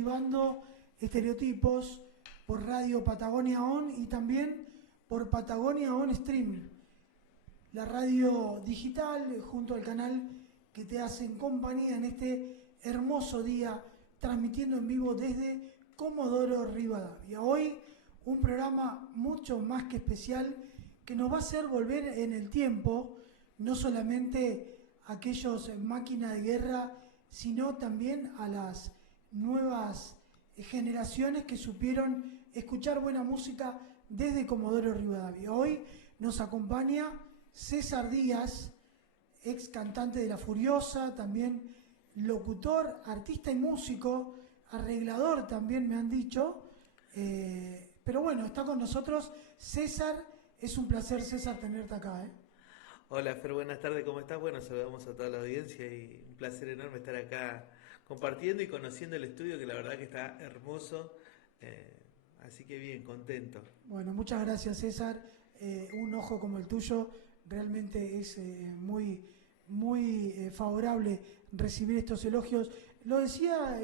Derribando estereotipos por Radio Patagonia On y también por Patagonia On Stream, la radio digital junto al canal que te hacen compañía en este hermoso día, transmitiendo en vivo desde Comodoro Rivadavia. Hoy un programa mucho más que especial que nos va a hacer volver en el tiempo, no solamente a aquellos máquinas de guerra, sino también a las nuevas generaciones que supieron escuchar buena música desde Comodoro Rivadavia. Hoy nos acompaña César Díaz, ex cantante de La Furiosa, también locutor, artista y músico, arreglador también me han dicho, pero bueno, está con nosotros César. Es un placer, César, tenerte acá. Hola Fer, buenas tardes, ¿cómo estás? Bueno, saludamos a toda la audiencia y un placer enorme estar acá compartiendo y conociendo el estudio, que la verdad que está hermoso, así que bien, contento. Bueno, muchas gracias, César. Un ojo como el tuyo realmente es muy favorable recibir estos elogios. Lo decía,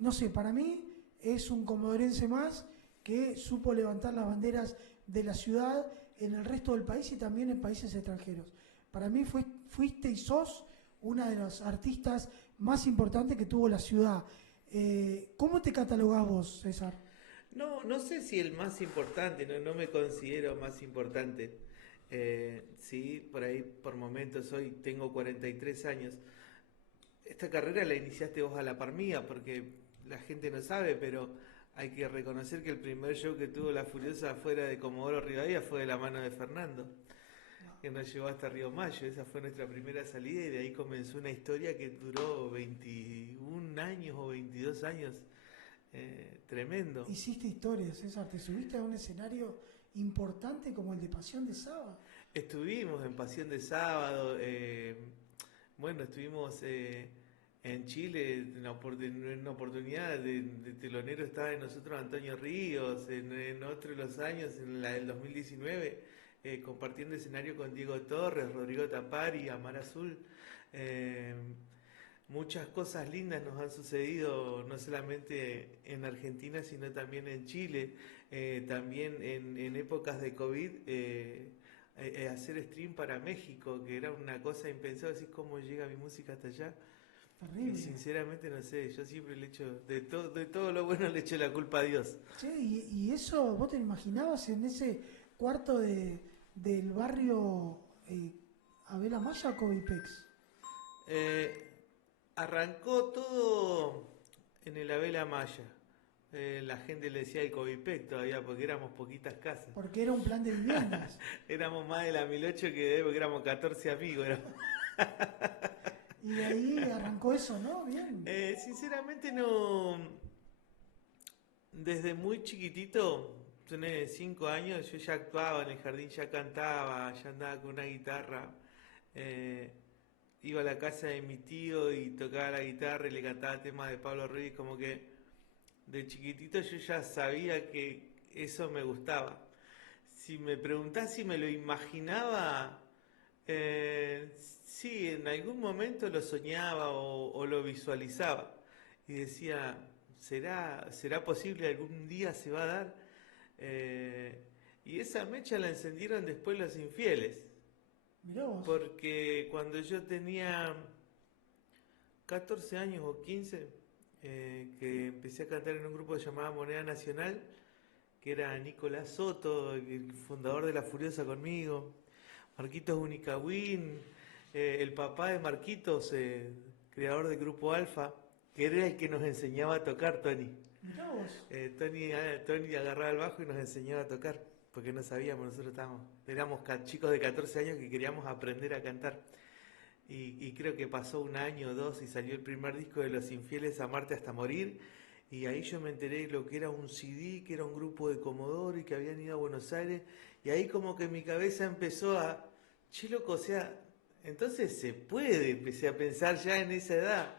no sé, para mí es un comodorense más que supo levantar las banderas de la ciudad en el resto del país y también en países extranjeros. Para mí fuiste y sos una de las artistas más importantes que tuvo la ciudad. ¿Cómo te catalogás vos, César? No sé si el más importante, no me considero más importante. Sí, por ahí por momentos, hoy tengo 43 años. Esta carrera la iniciaste vos a la par mía, porque la gente no sabe, pero hay que reconocer que el primer show que tuvo La Furiosa fuera de Comodoro Rivadavia fue de la mano de Fernando, que nos llevó hasta Río Mayo. Esa fue nuestra primera salida y de ahí comenzó una historia que duró 21 años o 22 años. Tremendo. Hiciste historia, César. Te subiste a un escenario importante como el de Pasión de Sábado. Estuvimos en Pasión de Sábado, bueno, estuvimos en Chile, en una oportunidad de telonero estaba de nosotros Antonio Ríos, en otro de los años, en la del 2019, compartiendo escenario con Diego Torres, Rodrigo Tapari, Amar Azul. Eh, Muchas cosas lindas nos han sucedido, no solamente en Argentina, sino también en Chile, también en épocas de COVID. Hacer stream para México, que era una cosa impensada, así como llega mi música hasta allá. Y Terrible. sinceramente no sé, yo siempre le echo, de todo lo bueno le echo la culpa a Dios. Che, y eso, ¿vos te imaginabas en ese cuarto del barrio Abel Amaya, Covipex? Eh, Arrancó todo en el Abela Maya. La gente le decía el Covipec todavía porque éramos poquitas casas. Porque era un plan de viviendas. Éramos más de la 1008 que de porque éramos 14 amigos. Y de ahí arrancó eso, ¿no? Bien. Sinceramente no. Desde muy chiquitito, tenía 5 años, yo ya actuaba en el jardín, ya cantaba, ya andaba con una guitarra. Eh, Iba a la casa de mi tío y tocaba la guitarra y le cantaba temas de Pablo Ruiz, como que de chiquitito yo ya sabía que eso me gustaba. Si me preguntás si me lo imaginaba, sí, en algún momento lo soñaba o lo visualizaba y decía, ¿será posible algún día se va a dar? Y esa mecha la encendieron después los infieles, Mirá vos. porque cuando yo tenía 14 años o 15, que empecé a cantar en un grupo que se llamaba Moneda Nacional, que era Nicolás Soto, el fundador de La Furiosa conmigo, Marquitos Unicawin, el papá de Marquitos, creador del grupo Alfa, que era el que nos enseñaba a tocar, Tony. Mirá vos. Tony agarraba el bajo y nos enseñaba a tocar, porque no sabíamos, nosotros éramos chicos de 14 años que queríamos aprender a cantar. Y creo que pasó un año o dos y salió el primer disco de Los Infieles, Amarte hasta morir. Y ahí yo me enteré de lo que era un CD, que era un grupo de Comodoro y que habían ido a Buenos Aires. Y ahí como que mi cabeza empezó a, che loco, o sea, entonces se puede, empecé a pensar ya en esa edad.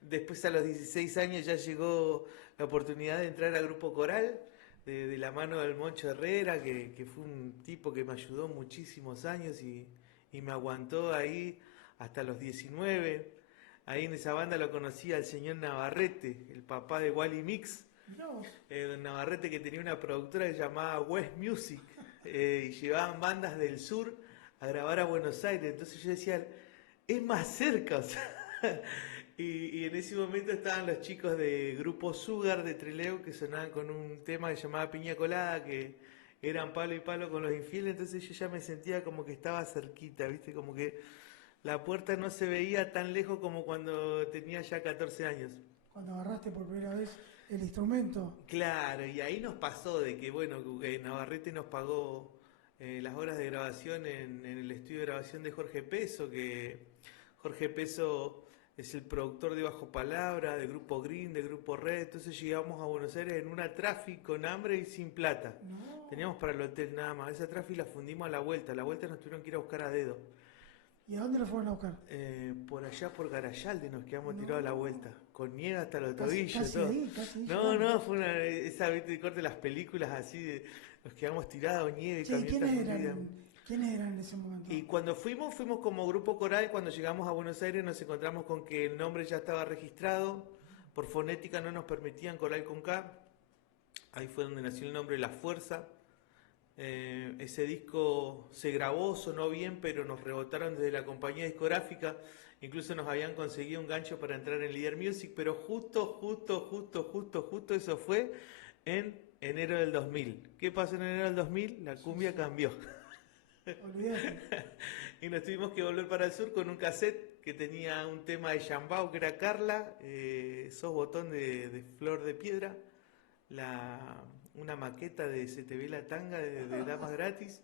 Después a los 16 años ya llegó la oportunidad de entrar al grupo coral, de la mano del Moncho Herrera, que fue un tipo que me ayudó muchísimos años y me aguantó ahí hasta los 19. Ahí en esa banda lo conocía al señor Navarrete, el papá de Wally Mix. No, Don Navarrete, que tenía una productora que llamaba West Music, y llevaban bandas del sur a grabar a Buenos Aires. Entonces yo decía, es más cerca, o sea. Y en ese momento estaban los chicos de Grupo Sugar de Trelew, que sonaban con un tema que se llamaba Piña Colada, que eran palo y palo con los infieles. Entonces yo ya me sentía como que estaba cerquita, ¿viste? Como que la puerta no se veía tan lejos como cuando tenía ya 14 años. cuando agarraste por primera vez el instrumento. Claro, y ahí nos pasó de que, bueno, que Navarrete nos pagó las horas de grabación en el estudio de grabación de Jorge Peso, que Jorge Peso es el productor de Bajo Palabra, de Grupo Green, de Grupo Red. Entonces llegamos a Buenos Aires en una Trafi con hambre y sin plata. No. Teníamos para el hotel nada más. Esa Trafi la fundimos a la vuelta nos tuvieron que ir a buscar a dedo. ¿Y a dónde lo fueron a buscar? Por allá por Garayalde nos quedamos No. tirados a la vuelta, con nieve hasta los Casi- tobillos. casi todo. ahí, casi ahí No, llegamos. no, fue esa ¿viste? Corte de las películas así, nos quedamos tirados, nieve, Che, camionetas hundidas. ¿quiénes eran en ese momento? Y cuando fuimos como grupo coral. Cuando llegamos a Buenos Aires nos encontramos con que el nombre ya estaba registrado, por fonética no nos permitían Coral con K. Ahí fue donde nació el nombre La Fuerza. Ese disco se grabó, sonó bien, pero nos rebotaron desde la compañía discográfica. Incluso nos habían conseguido un gancho para entrar en Leader Music, pero justo eso fue en enero del 2000. ¿Qué pasó en enero del 2000? La cumbia cambió. Olvídate. Y nos tuvimos que volver para el sur con un cassette que tenía un tema de Yambao, que era Carla, Sos Botón de Flor de Piedra, una maqueta de Se te ve la tanga de Damas Gratis,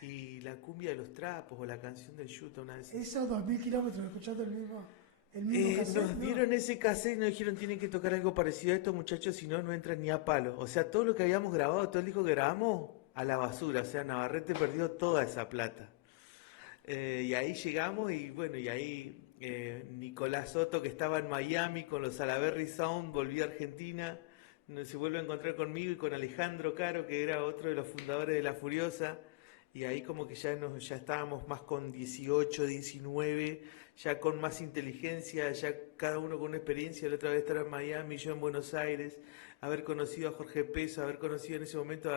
y la cumbia de los trapos o la canción del Yuta, una de esas. Esos 2000 kilómetros escuchando el mismo cassette, Nos ¿no? dieron ese cassette y nos dijeron tienen que tocar algo parecido a esto, muchachos, si no, no entran ni a palo. O sea, todo lo que habíamos grabado, todo el disco que grabamos, a la basura. O sea, Navarrete perdió toda esa plata. Y ahí llegamos y bueno, y ahí Nicolás Soto, que estaba en Miami con los Salaberry Sound, volvió a Argentina, se vuelve a encontrar conmigo y con Alejandro Caro, que era otro de los fundadores de La Furiosa. Y ahí como que ya estábamos más con 18, 19, ya con más inteligencia, ya cada uno con una experiencia. La otra vez estar en Miami, yo en Buenos Aires, haber conocido a Jorge Peso, haber conocido en ese momento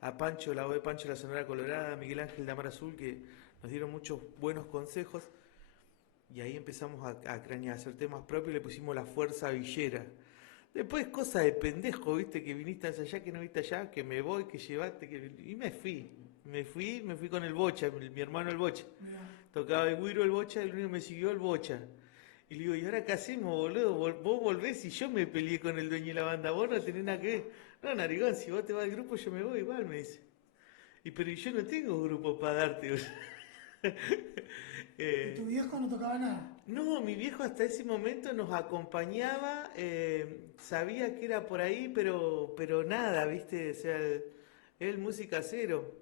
a Pancho, la voz de Pancho, la Sonora Colorada, a Miguel Ángel de Amar Azul, que nos dieron muchos buenos consejos. Y ahí empezamos a cranear, a hacer temas propios y le pusimos La Fuerza Villera. Después cosa de pendejo, viste, que viniste allá, que no viste allá, que me voy, que llevaste, y me fui con el Bocha, mi hermano el Bocha. Mirá. Tocaba el güiro el Bocha, el único que me siguió el Bocha. Y le digo, ¿y ahora qué hacemos, boludo? Vos volvés y yo me peleé con el dueño de la banda, vos no tenés nada que ver. No, narigón, si vos te vas al grupo yo me voy igual, me dice. Pero yo no tengo grupo para darte. ¿Y tu viejo no tocaba nada? No, mi viejo hasta ese momento nos acompañaba, sabía que era por ahí, pero nada, ¿viste? O sea, él música cero.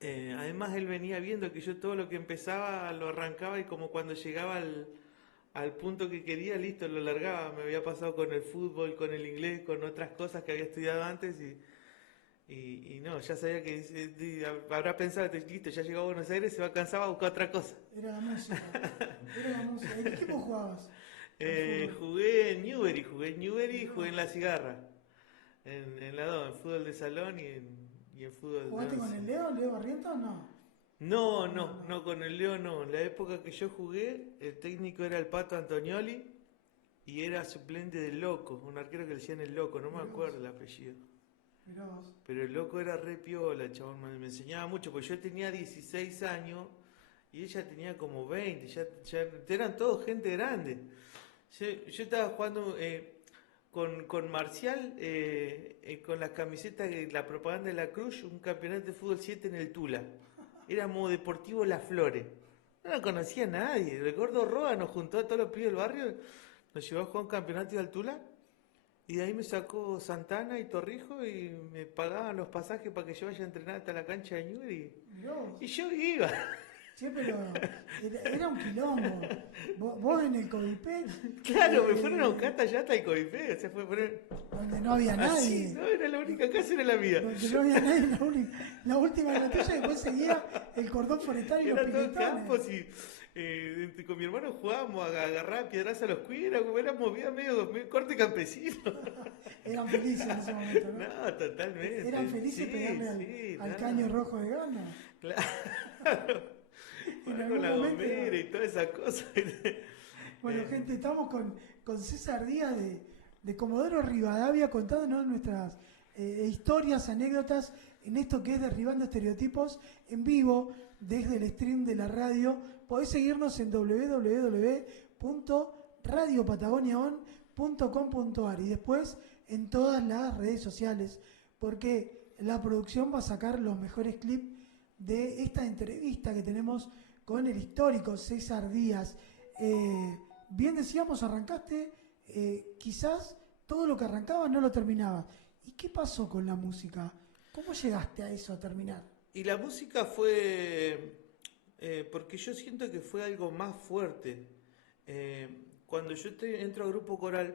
Además él venía viendo que yo todo lo que empezaba lo arrancaba y como cuando llegaba al punto que quería, listo, lo largaba. Me había pasado con el fútbol, con el inglés, con otras cosas que había estudiado antes y no, ya sabía que habrá pensado, listo, ya llegó a Buenos Aires, se va a cansar, va a buscar otra cosa. Era la música. ¿En qué equipo jugabas? Jugué en Newbery, jugué en La Cigarra, en la 2, en fútbol de salón y en fútbol de ¿Jugaste con el Leo Barrientos o no? No, con el Leo no. En la época que yo jugué, el técnico era el Pato Antonioli y era suplente del Loco, un arquero que le decían el Loco, no me acuerdo el apellido. Mirá vos. Pero el Loco era re piola, el chabón, me enseñaba mucho, porque yo tenía 16 años y ella tenía como 20, ya eran todos gente grande. Yo estaba jugando con Marcial, con las camisetas de la propaganda de la Cruz, un campeonato de fútbol 7 en el Tula. Éramos Deportivo Las Flores. No la conocía nadie. El gordo Roa nos juntó a todos los pibes del barrio, nos llevó a jugar un campeonato al Tula. Y de ahí me sacó Santana y Torrijos y me pagaban los pasajes para que yo vaya a entrenar hasta la cancha de Newbery. Mirá vos. Y yo iba. Che, pero era un quilombo. Vos en el Covipet. Claro, me fueron a buscar hasta allá hasta el Coipé. O sea, fue poner. Donde no había Así, nadie. no, era la única casa, era la mía. Donde no había nadie. La última era la tuya y después seguía el cordón forestal y los Eran todos piquetones. campos y Con mi hermano jugábamos a agarrar piedras a los cueros, como éramos medio corte campesino. Eran felices en ese momento, ¿no? No, totalmente. Eran felices Sí, pegarle sí, al no. caño rojo de gana. Claro. En Jugar con algún la momento. gomera y todas esas cosas. Bueno, gente, estamos con César Díaz de Comodoro Rivadavia contándonos nuestras historias, anécdotas en esto que es Derribando Estereotipos en vivo desde el stream de la radio. Podés seguirnos en www.radiopatagoniaon.com.ar y después en todas las redes sociales, porque la producción va a sacar los mejores clips de esta entrevista que tenemos con el histórico César Díaz. Bien decíamos, arrancaste, quizás todo lo que arrancaba no lo terminabas. ¿Y qué pasó con la música? ¿Cómo llegaste a eso, a terminar? Y la música fue, porque yo siento que fue algo más fuerte. Cuando yo entro al grupo coral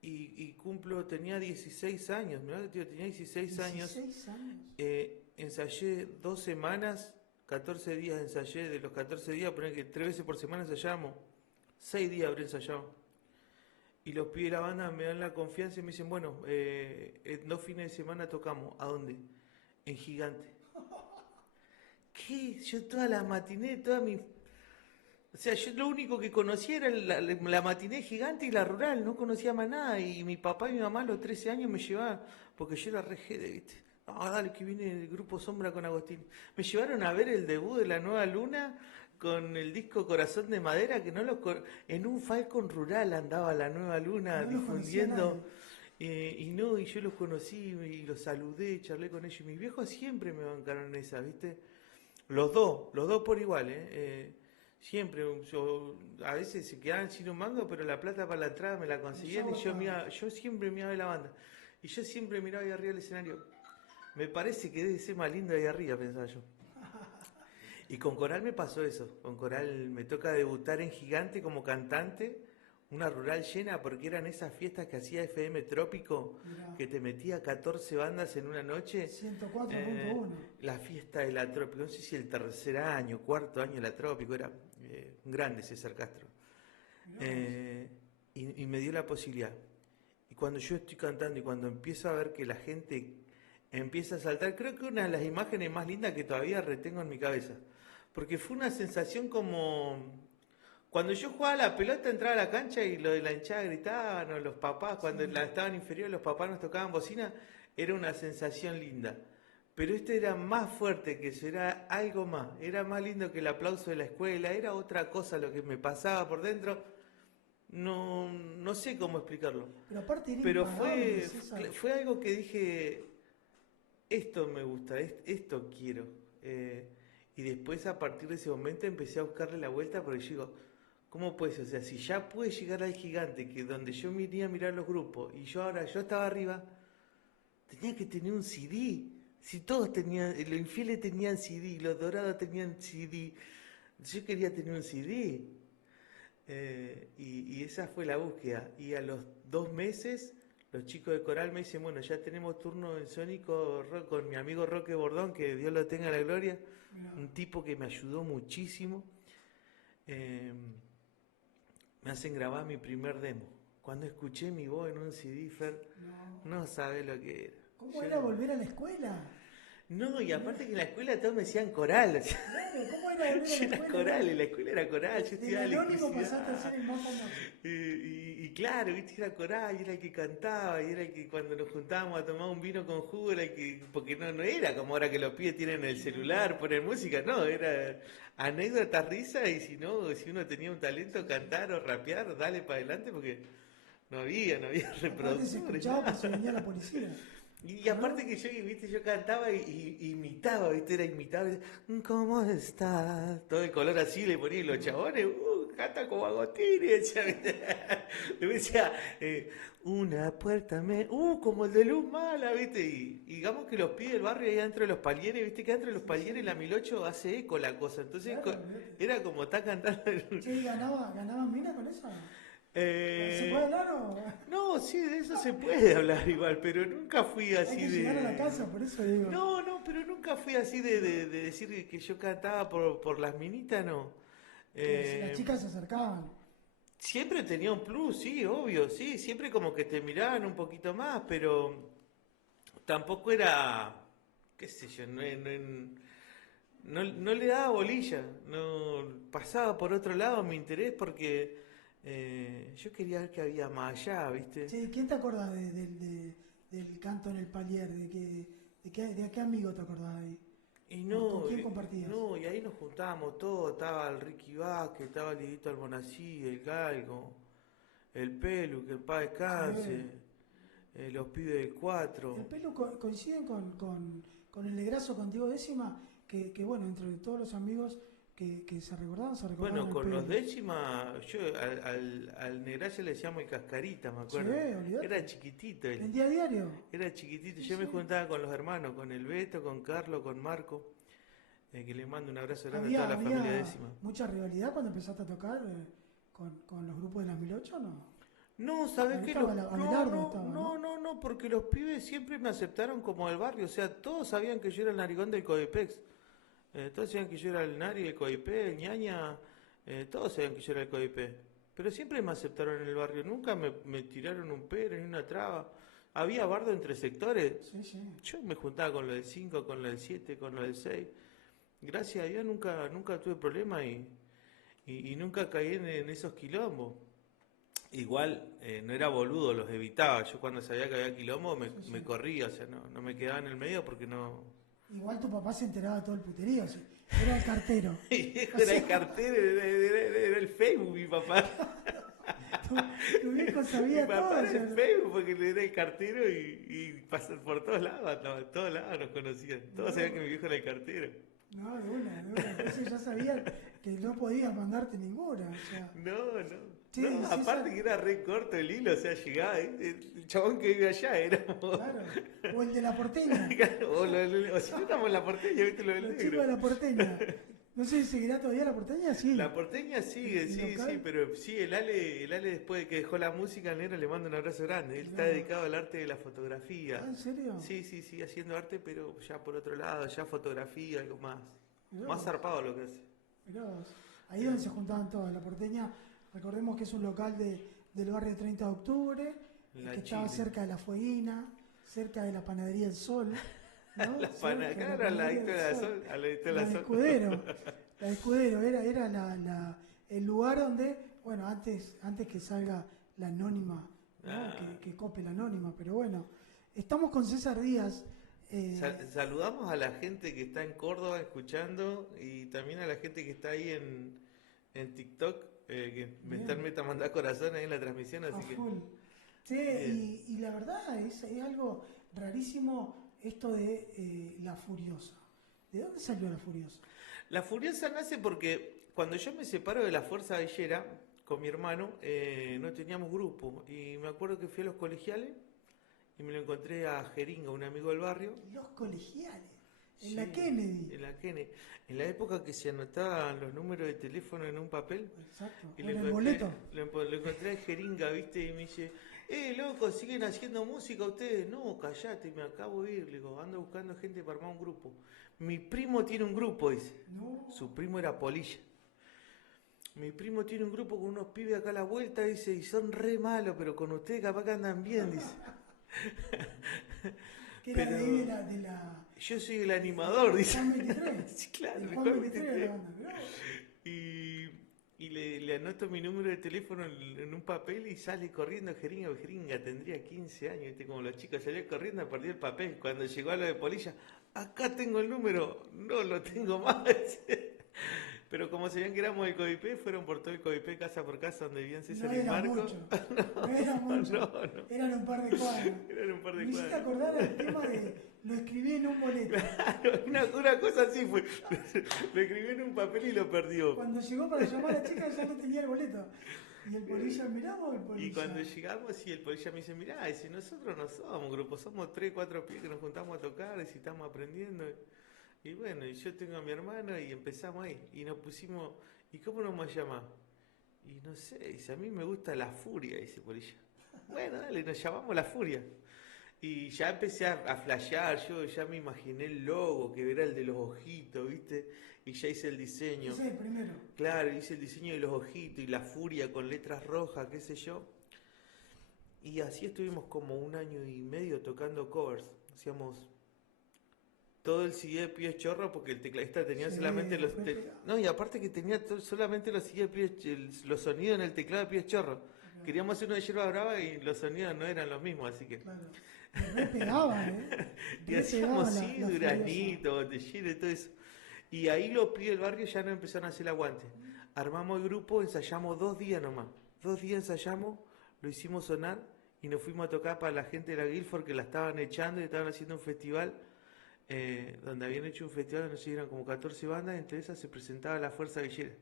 y tenía 16 años, mirá, tío, tenía 16 años. 16 años. Ensayé 2 semanas, 14 días ensayé, de los 14 días, poner que 3 veces por semana ensayamos, 6 días habré ensayado. Y los pibes de la banda me dan la confianza y me dicen, bueno, 2 fines de semana tocamos. ¿A dónde? En Gigante. ¿Qué? Yo toda la matiné, O sea, yo lo único que conocía era la matiné Gigante y la rural, no conocía más nada. Y mi papá y mi mamá a los 13 años me llevaban, porque yo era re jede, ¿viste? No, dale, que viene el grupo Sombra con Agostín. Me llevaron a ver el debut de La Nueva Luna con el disco Corazón de Madera, que no en un Falcon rural andaba La Nueva Luna No difundiendo. Y yo los conocí y los saludé, charlé con ellos. Y mis viejos siempre me bancaron en esa, ¿viste? Los dos por igual, siempre. A veces se quedaban sin un mango, pero la plata para la entrada me la conseguían y yo siempre miraba la banda. Y yo siempre miraba ahí arriba del escenario. Me parece que debe ser más lindo ahí arriba, pensaba yo. Y con Coral me pasó eso. Con Coral me toca debutar en Gigante como cantante, una rural llena, porque eran esas fiestas que hacía FM Trópico, Mirá. que te metía 14 bandas en una noche. 104.1. La fiesta de la Trópico, no sé si el tercer año, cuarto año de la Trópico, era un grande César Castro. Y me dio la posibilidad. Y cuando yo estoy cantando y cuando empiezo a ver que la gente empieza a saltar, creo que una de las imágenes más lindas que todavía retengo en mi cabeza. Porque fue una sensación como... Cuando yo jugaba la pelota, entraba a la cancha y lo de la hinchada gritaban, o los papás, cuando estaban inferiores, los papás nos tocaban bocina, era una sensación linda. Pero esto era más fuerte que eso, era algo más. Era más lindo que el aplauso de la escuela, era otra cosa lo que me pasaba por dentro. No sé cómo explicarlo. Pero aparte era Pero imparable, César. fue algo que dije, esto me gusta, esto quiero. Y después a partir de ese momento empecé a buscarle la vuelta porque yo digo, ¿cómo puede ser? O sea, si ya pude llegar al Gigante, que donde yo me iría a mirar los grupos, y yo estaba arriba, tenía que tener un CD. Si todos tenían, los infieles tenían CD, los dorados tenían CD, yo quería tener un CD. Y esa fue la búsqueda. Y a los 2 meses, los chicos de Coral me dicen, bueno, ya tenemos turno en Sónico con mi amigo Roque Bordón, que Dios lo tenga en la gloria, un tipo que me ayudó muchísimo. Me hacen grabar mi primer demo. Cuando escuché mi voz en un CD, Fer, no sabés lo que era. ¿Cómo era volver a la escuela? No, y aparte que en la escuela todos me decían Coral. O sea, Claro, ¿cómo era volver a la yo era escuela? Coral, en la escuela era Coral, yo estudiaba Del anónimo pasaste a electricidad. ser el más famoso. Y claro, viste, era Coral, y era el que cantaba, y era el que cuando nos juntábamos a tomar un vino con jugo, era el que, porque no era como ahora que los pibes tienen el celular, ponen música, no, era anécdota, risa, y si uno tenía un talento, cantar o rapear, dale para adelante, porque no había Aparte se reproductores. escuchaba que se venía la policía. Y aparte que yo cantaba y imitaba, viste, era imitable. ¿Cómo está? Todo el color así le ponía y los chabones, canta como Agostín, y decía, ¿viste? Le decía, una puerta como el de Luz Mala, viste, y digamos que los pibes del barrio ahí dentro de los palieres, viste, que dentro de los palieres la 1008 hace eco la cosa, entonces Claro, era como está cantando. Che, ¿ganaban mina con eso? ¿Se Eh, puede hablar o...? No, No, sí, de eso se puede hablar igual, pero nunca fui Hay así que de... llegar a la casa, por eso digo. No, no, pero nunca fui así de decir que yo cantaba por las minitas, no. Pero si las Eh, chicas se acercaban. Siempre tenía un plus, sí, obvio, sí, siempre como que te miraban un poquito más, pero tampoco era, qué sé yo, no le daba bolilla, no pasaba por otro lado mi interés porque yo quería ver qué había más allá, ¿viste? Che, ¿quién te acordás del canto en el palier? ¿De qué amigo te acordás ahí? Y ¿Con no, quién compartías? no, y ahí nos juntábamos todos, estaba el Ricky Vázquez, estaba el Dieguito Albonací, el Galgo, el Pelu, que en paz Sí. descanse, los pibes del El 4. pelo coinciden con el Negrazo, contigo décima, que bueno, entre todos los amigos que se recordaban Bueno, al con los pelo. décimas, yo al Negralle le llamo el Cascarita, me Sí, acuerdo. Era olvídate. chiquitito él, ¿Vendía a diario? era chiquitito. Sí, Yo me sí. juntaba con los hermanos, con el Beto, con Carlos, con Marco, que le mando un abrazo grande a toda ¿Había, la familia había décima. mucha rivalidad cuando empezaste a tocar con los grupos de las 1008 o no? No, ¿sabes Ahí qué? estaba No, Abelardo, no, estaba, no, ¿no? no, no, porque los pibes siempre me aceptaron como del barrio, o sea, todos sabían que yo era el narigón del Codepex. Todos sabían que yo era el Nari, el Coipé, el ñaña, todos sabían que yo era el Coipé. Pero siempre me aceptaron en el barrio, nunca me tiraron un pero ni una traba. Había bardo entre sectores. Sí, sí. Yo me juntaba con lo del 5, con lo del 7, con lo del 6. Gracias a Dios nunca tuve problema y nunca caí en esos quilombos. Igual no era boludo, los evitaba. Yo cuando sabía que había quilombo Sí, me sí. corría, o sea, no me quedaba en el medio porque no, Igual tu papá se enteraba de todo el puterío, sí. Era el cartero. Mi viejo O era el sea, cartero, era el Facebook, mi papá. tu viejo Mi sabía papá todo. era el Facebook porque él era el cartero y pasó por todos lados, no, en todos lados nos conocían. Todos sabían que mi viejo era el cartero. No, de una, de una. Entonces ya sabían que no podías mandarte ninguna. O sea, No, no. che, No, y aparte César, que era re corto el hilo, o sea, llegaba, el chabón que vive allá éramos. claro. O el de la porteña, O si no estamos en la porteña, viste lo del los chicos negro. de la porteña. No sé si seguirá todavía la porteña, sí. La porteña sigue, El sí, sí, local. pero sí, el Ale después de que dejó la música, al negro le mando un abrazo grande. Él está Mirá. dedicado al arte de la fotografía. Ah, ¿en serio? Sí, sí, sí, haciendo arte, pero ya por otro lado, ya fotografía, algo más. Mirá Más vos, zarpado lo que hace. mirá vos. Ahí donde se juntaban todos. La porteña, recordemos que es un local del barrio 30 de octubre, En la que estaba Chile. cerca de la Fueguina, cerca de la panadería El Sol, ¿no? La Cerca de cara al ladito de la sol, al ladito de La la de sol. Escudero. La de Escudero era el lugar donde, bueno, antes que salga la anónima, ¿no? Ah. Que cope la anónima, pero bueno, estamos con César Díaz. Saludamos a la gente que está en Córdoba escuchando y también a la gente que está ahí en TikTok, que me Bien. están meta a mandar corazón ahí en la transmisión, A así que full. Che, bien. y la verdad es algo rarísimo esto de la Furiosa. ¿De dónde salió la Furiosa? La Furiosa nace porque cuando yo me separo de la Fuerza Villera con mi hermano, no teníamos grupo. Y me acuerdo que fui a los colegiales y me lo encontré a Jeringa, un amigo del barrio. Los colegiales, en Sí, la Kennedy. En la Kennedy. En la época que se anotaban los números de teléfono en un papel. Exacto. Y En el boleto. lo encontré a Jeringa, ¿viste? Y me dice, loco, ¿siguen haciendo música ustedes? No, callate, me acabo de ir. Le digo, ando buscando gente para armar un grupo. Mi primo tiene un grupo, dice. No. Su primo era Polilla. Mi primo tiene un grupo con unos pibes acá a la vuelta, dice, y son re malos, pero con ustedes capaz que andan bien, dice. Que era Pero de ahí de la yo soy el animador, dice. Juan 23. Sí, claro, El el Juan Juan 23 de 23. la banda. Mirá vos. Y le anoto mi número de teléfono en un papel y sale corriendo Jeringa. Jeringa tendría 15 años, ¿viste? Como los chicos salían corriendo, perdió el papel. Cuando llegó a lo de Polilla, acá tengo el número, no lo tengo más. Pero como sabían que éramos del COIP, fueron por todo el COIP, casa por casa, donde vivían No César y era Marco. mucho. No era mucho. No. Eran un par de cuadros. Eran un par de Me hiciste cuadros. acordar al tema de lo escribí en un boleto. Una cosa así fue. Lo escribió en un papel y lo perdió. Cuando llegó para llamar a la chica ya no tenía el boleto. Y el polilla, miramos el polilla. Y cuando llegamos, y el policía me dice, mirá, dice, nosotros no somos un grupo, somos 3, 4 pibes que nos juntamos a tocar, y si estamos aprendiendo. Y bueno, y yo tengo a mi hermano y empezamos ahí. Y nos pusimos, ¿y cómo nos vamos a llamar? Y no sé, dice, a mí me gusta la furia, dice el policía. Bueno, dale, nos llamamos La Furia. Y ya empecé a flashear, yo ya me imaginé el logo, que era el de los ojitos, ¿viste? Y ya hice el diseño. Ese es el primero. Claro, hice el diseño de los ojitos y la furia con letras rojas, qué sé yo. Y así estuvimos como un año y medio tocando covers. Hacíamos todo el CD de Pies Chorro porque el tecladista tenía Sí, solamente los... re pegado. No, y aparte que tenía solamente los CD de los sonidos en el teclado de Pies Chorro. Claro, Queríamos hacer uno de Yerba Brava y los sonidos no eran los mismos, así que... claro. Y re pegaba, ¿eh? Y Re pegaba hacíamos, sí, la Furiosa. Duranito, Botellero y todo eso. Y ahí los pibes del barrio ya no empezaron a hacer el aguante. Armamos el grupo, ensayamos 2 días nomás. 2 días ensayamos, lo hicimos sonar y nos fuimos a tocar para la gente de la Guilford que la estaban echando y estaban haciendo un festival, donde habían hecho un festival donde no sé, eran como 14 bandas, entre esas se presentaba la Fuerza Villera.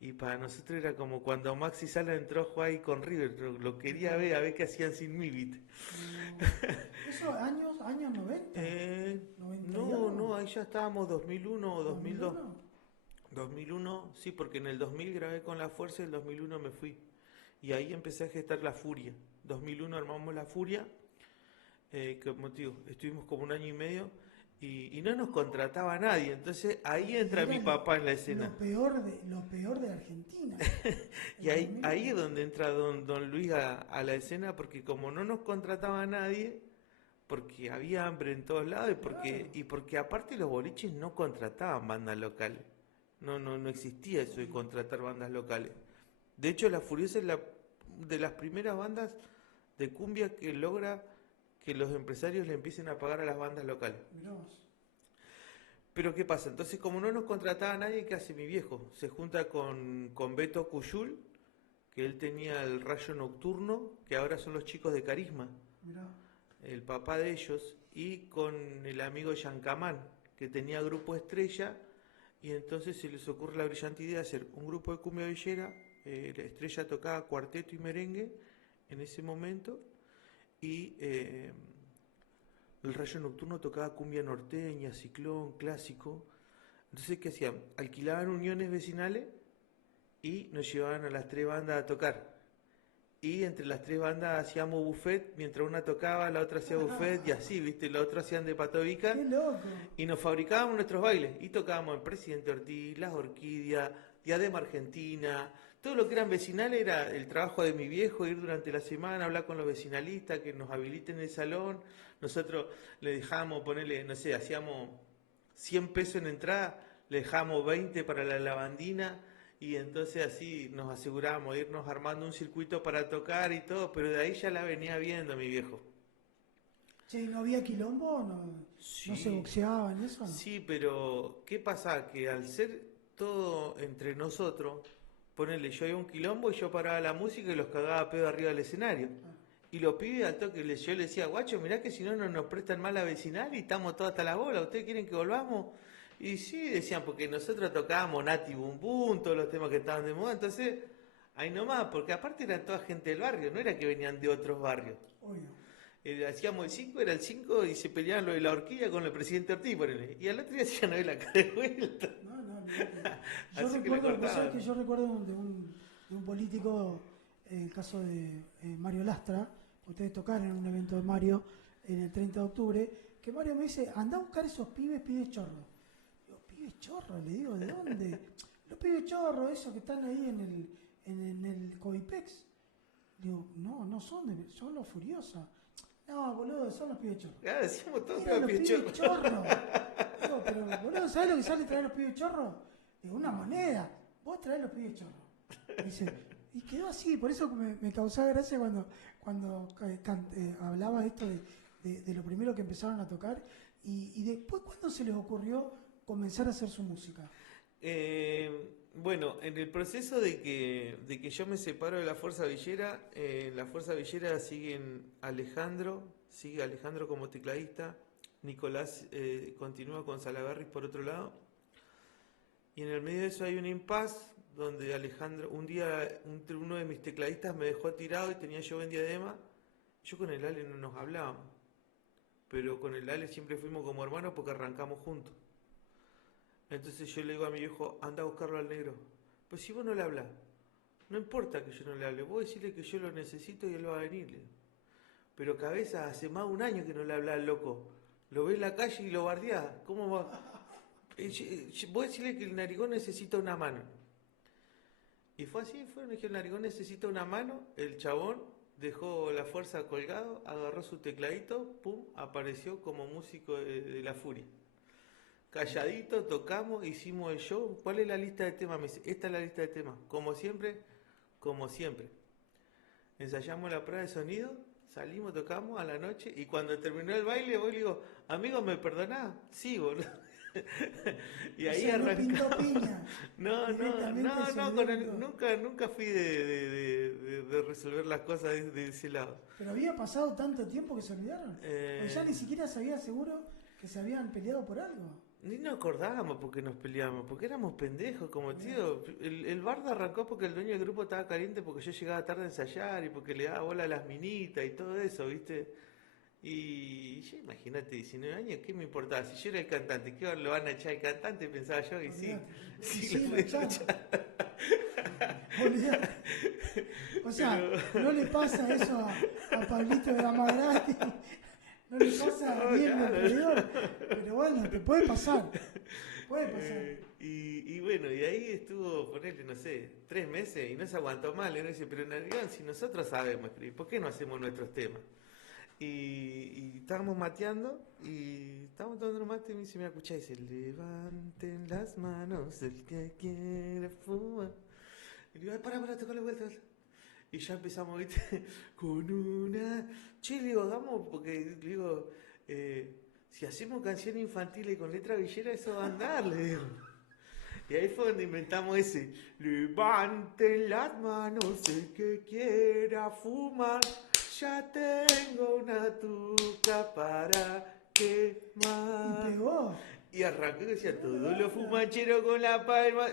Y para nosotros era como cuando Maxi Sala entró a jugar ahí con River, lo quería ver, a ver qué hacían sin mí, ¿viste? No. Eso, años 90. 90 y No, algo. ahí ya estábamos 2001 o 2002. 2001. 2001, sí, porque en el 2000 grabé con La Fuerza y en el 2001 me fui. Y ahí empecé a gestar La Furia. 2001 armamos La Furia, como te digo, estuvimos como un año y medio y no nos contrataba nadie. Entonces ahí Y entra era mi papá en la escena. lo peor de Argentina. Y El ahí es 2001. donde entra don Luis a la escena, porque como no nos contrataba nadie, porque había hambre en todos lados Claro. y porque aparte los boliches no contrataban bandas locales. No existía eso de contratar bandas locales. De hecho, La Furiosa es de las primeras bandas de cumbia que logra que los empresarios le empiecen a pagar a las bandas locales. Mirá vos. Pero ¿qué pasa? Entonces, como no nos contrataba nadie, ¿qué hace mi viejo? Se junta con Beto Cuyul, que él tenía el Rayo Nocturno, que ahora son los chicos de Carisma, Mirá. el papá de ellos, y con el amigo Yancamán, que tenía grupo Estrella, y entonces se les ocurre la brillante idea de hacer un grupo de cumbia villera. La Estrella tocaba cuarteto y merengue en ese momento, y el Rayo Nocturno tocaba cumbia norteña, ciclón, clásico. Entonces, ¿qué hacían? Alquilaban uniones vecinales y nos llevaban a las 3 bandas a tocar. Y entre las 3 bandas hacíamos buffet, mientras una tocaba, la otra hacía buffet y así, ¿viste? Los otros hacían de patovica Qué loco. y nos fabricábamos nuestros bailes. Y tocábamos el Presidente Ortiz, Las Orquídeas, Diadema Argentina. Todo lo que eran vecinales era el trabajo de mi viejo, ir durante la semana, hablar con los vecinalistas, que nos habiliten el salón. Nosotros le dejábamos ponerle, no sé, hacíamos 100 pesos en entrada, le dejábamos 20 para la lavandina. Y entonces así nos asegurábamos de irnos armando un circuito para tocar y todo, pero de ahí ya la venía viendo mi viejo. Che, ¿no había quilombo? ¿No se Sí, boxeaba en eso? sí, pero ¿qué pasa? Que al ser todo entre nosotros, ponele, yo iba a un quilombo y yo paraba la música y los cagaba a pedo arriba del escenario. Ah, Y los pibes al toque, yo les decía, guacho, mirá que si no nos prestan más la vecinal y estamos todos hasta la bola, ¿ustedes quieren que volvamos? Y sí, decían, porque nosotros tocábamos Nati Bum Bum, todos los temas que estaban de moda, entonces, ahí nomás, porque aparte eran toda gente del barrio, no era que venían de otros barrios. obvio. Hacíamos el 5, era el 5 y se peleaban lo de la horquilla con el presidente Ortiz, ponele. Y al otro día hacían ahí la cara de vuelta. No, olvídate. Así que le Vos sabés que cortaban. yo recuerdo de un político, el caso de Mario Lastra, ustedes tocaron en un evento de Mario en el 30 de octubre, que Mario me dice, anda a buscar esos pibes chorros. Digo, pibes chorros, le digo, ¿de dónde? Los pibes chorros, esos que están ahí en el Covipex. Digo, no son los Furiosa. No, boludo, son los pibes chorros. Claro, decíamos todos Eran los pibes pibes chorros. chorros. Digo, pero boludo, ¿sabes lo que sale traer los pibes chorros? Digo, una moneda. Vos traés los pibes chorros. Dice, y quedó así, por eso me causaba gracia cuando hablaba esto de lo primero que empezaron a tocar. Y después, ¿cuándo se les ocurrió comenzar a hacer su música? Bueno, en el proceso de que yo me separo de la Fuerza Villera, la Fuerza Villera sigue Alejandro como tecladista, Nicolás continúa con Salaberry por otro lado, y en el medio de eso hay un impasse donde Alejandro, un día uno de mis tecladistas me dejó tirado y tenía yo en Diadema, yo con el Ale no nos hablábamos, pero con el Ale siempre fuimos como hermanos porque arrancamos juntos. Entonces yo le digo a mi viejo, anda a buscarlo al negro. Pues si vos no le hablás. no importa que yo no le hable, vos decirle que yo lo necesito y él va a venir. Le digo. Pero Cabeza, hace más de un año que no le habla al loco. Lo ve en la calle y lo bardea. ¿Cómo va? Vos decirle que el narigón necesita una mano. Y fue así, me dijeron, el narigón necesita una mano, el chabón dejó la fuerza colgado, agarró su tecladito, pum, apareció como músico de La Furia. Calladito, tocamos, hicimos el show. ¿Cuál es la lista de temas? Me dice, esta es la lista de temas. Como siempre, como siempre. Ensayamos la prueba de sonido, salimos, tocamos a la noche y cuando terminó el baile, voy y le digo, amigo, ¿me perdonás? Sí, boludo. Y O ahí sea, no pintó arrancamos. piña. Directamente se olvidó de todo. Nunca fui de resolver las cosas de ese lado. Pero había pasado tanto tiempo que se olvidaron. Pues ya ni siquiera sabía seguro que se habían peleado por algo. Ni nos acordábamos porque nos peleábamos, porque éramos pendejos, como tío. El bardo arrancó porque el dueño del grupo estaba caliente porque yo llegaba tarde a ensayar y porque le daba bola a las minitas y todo eso, ¿viste? Y yo, imagínate, 19 años, ¿qué me importaba? Si yo era el cantante, ¿qué lo van a echar el cantante? Pensaba yo, y sí, Sí, lo lo pueden echaron. echar. Olvidate. O sea, no le pasa eso a Pablito de Damagrati, no le pasa a No, Daniel del claro. Perdedor, pero bueno, te puede pasar, puede pasar. Y bueno, y ahí estuvo, ponerle, no sé, 3 meses y no se aguantó mal. Y uno dice, pero Narigón, si nosotros sabemos escribir, ¿por qué no hacemos nuestros temas? Y estábamos mateando y estábamos tomando un mate y me dice, mira, escuchá, dice, levanten las manos el que quiere fumar. Y le digo, ay, para, tocale vuelta. Y ya empezamos, ¿viste? Con una... Che, le digo, hagamos, porque le digo, si hacemos canciones infantiles con letra villera, eso va a andar, le digo. Y ahí fue donde inventamos ese, levanten las manos el que quiera fumar, ya tengo una tuca para quemar. Y pegó. Y arrancó y decía, todos los fumacheros con la palma,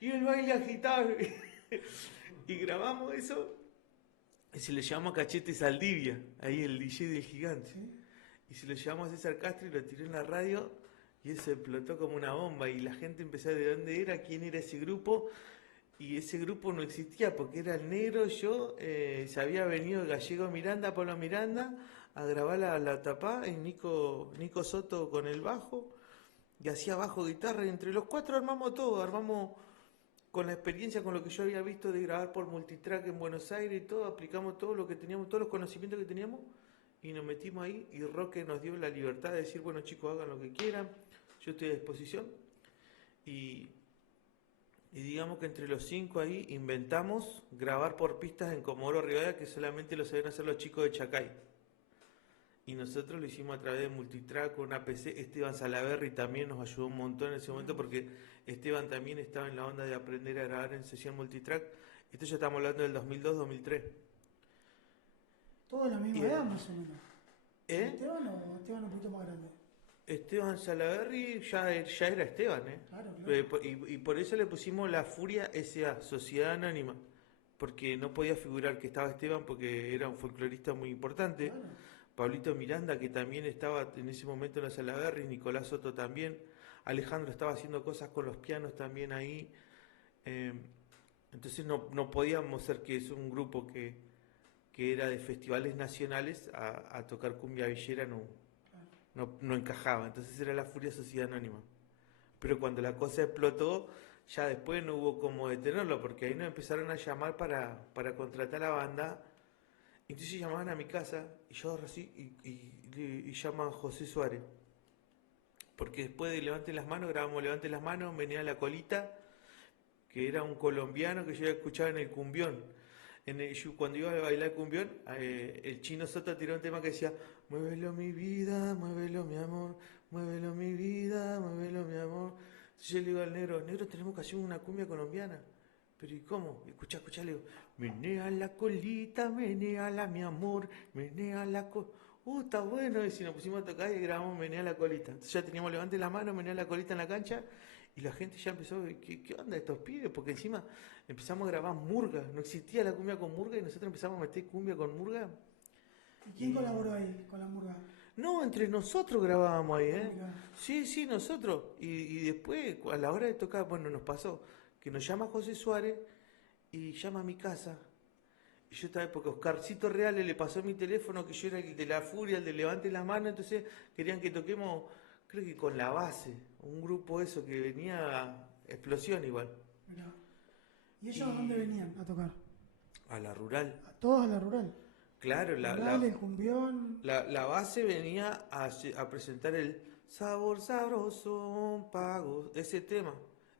y el baile agitado. Y grabamos eso, y se lo llamamos Cachete Saldivia, ahí el DJ del Gigante. ¿Sí? Y se lo llevamos a César Castro y lo tiró en la radio y eso explotó como una bomba y la gente empezó a ver de dónde era, quién era ese grupo y ese grupo no existía porque era el negro, yo, se había venido el gallego Miranda, Pablo Miranda, a grabar la tapa y Nico Soto con el bajo y hacía bajo, guitarra y entre los 4 armamos todo, armamos con la experiencia, con lo que yo había visto de grabar por multitrack en Buenos Aires y todo, aplicamos todo lo que teníamos, todos los conocimientos que teníamos y nos metimos ahí y Roque nos dio la libertad de decir, bueno chicos, hagan lo que quieran, yo estoy a disposición y digamos que entre los 5 ahí inventamos grabar por pistas en Comodoro Rivadavia que solamente lo sabían hacer los chicos de Chacay y nosotros lo hicimos a través de multitrack con una PC. Esteban Salaverry también nos ayudó un montón en ese momento porque Esteban también estaba en la onda de aprender a grabar en sesión multitrack. Esto ya estamos hablando del 2002-2003. Todos la misma edad más o menos. ¿Esteban o Esteban un poquito más grande? Esteban Salaverry ya era Esteban, Claro. Y por eso le pusimos La Furia S.A., Sociedad Anónima, porque no podía figurar que estaba Esteban porque era un folclorista muy importante. Claro. Pablito Miranda, que también estaba en ese momento en la Salaverry, Nicolás Soto también, Alejandro estaba haciendo cosas con los pianos también ahí. Entonces no podíamos ser que es un grupo que era de festivales nacionales a tocar cumbia villera, no encajaba. Entonces era La Furia Sociedad Anónima. Pero cuando la cosa explotó, ya después no hubo como detenerlo, porque ahí nos empezaron a llamar para contratar a la banda. Entonces llamaban a mi casa y yo así y llaman José Suárez. Porque después de Levante las Manos, grabamos Levante las Manos, Menea la Colita, que era un colombiano que yo había escuchado en el cumbión. Cuando iba a bailar cumbión, el Chino Soto tiró un tema que decía, muévelo mi vida, muévelo mi amor, muévelo mi vida, muévelo mi amor. Entonces yo le digo al negro, tenemos que hacer una cumbia colombiana. Pero ¿y cómo? Escuchá, le digo, menea la colita, meneala mi amor, menea la colita. Está bueno, y si nos pusimos a tocar y grabamos Menea la Colita. Entonces ya teníamos Levante la Mano, Menea la Colita en la cancha y la gente ya empezó, ¿qué onda estos pibes? Porque encima empezamos a grabar murga, no existía la cumbia con murga y nosotros empezamos a meter cumbia con murga. ¿Y quién colaboró ahí con la murga? No, entre nosotros grabábamos ahí, Mirá. Sí, nosotros. Y después, a la hora de tocar, bueno, nos pasó que nos llama José Suárez y llama a mi casa. Y yo estaba, porque Oscarcito Reales le pasó mi teléfono, que yo era el de la furia, el de levante la mano, entonces querían que toquemos, creo que con La Base, un grupo eso que venía a Explosión igual. Mirá. ¿Y ellos a dónde Y venían a tocar? a la rural. A todos a la rural. Claro, Rural, el cumbión. la base venía a presentar el Sabor Sabroso Pago, ese tema.